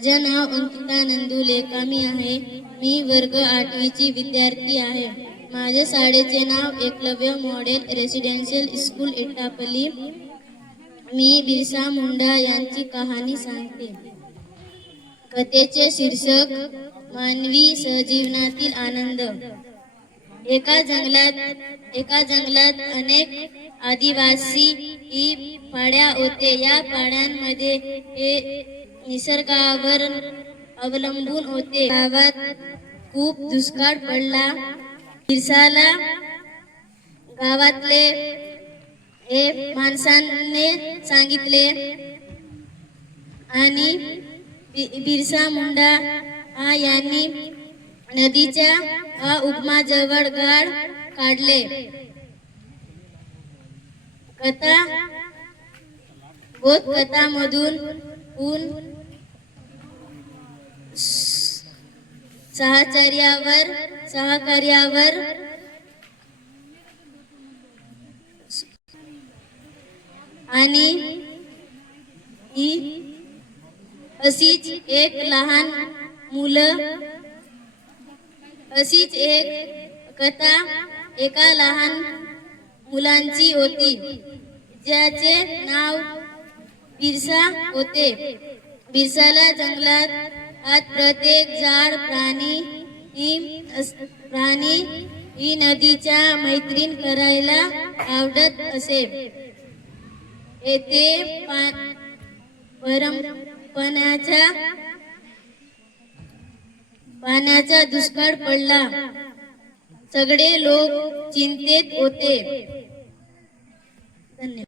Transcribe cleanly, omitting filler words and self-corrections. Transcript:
माझे नाव अंकिता नंदू लेकामी आहे। मी वर्ग 8वीची विद्यार्थी आहे। माझे शाळेचे नाव Eklavya model residential school Etapalli. मी बिरसा मुंडा यांची कहाणी सांगते। कथेचे शीर्षक मानवी सहजीवनातील आनंद। एका जंगलात अनेक आदिवासी पाड्या होते। या पाड्यांमध्ये निसर्गावर अवलंबून होते। गावात खूप दुष्काळ पडला। बिरसाला गावातले माणसाने सांगितले आणि बिरसा मुंडा यांनी नदीच्या उगमाजवळ गाळ काढले। कथामधून सहकार्यावर आणि अशीच एक कथा एका लहान मुलाची होती, ज्याचे नाव बिरसा होते। बिरसाला जंगलात प्रत्येक झाड प्राणी ही नदीच्या मैत्रीण करायला आवडत असे। येथे पाण्याचा दुष्काळ पडला। सगळे लोक चिंतेत होते। धन्यवाद।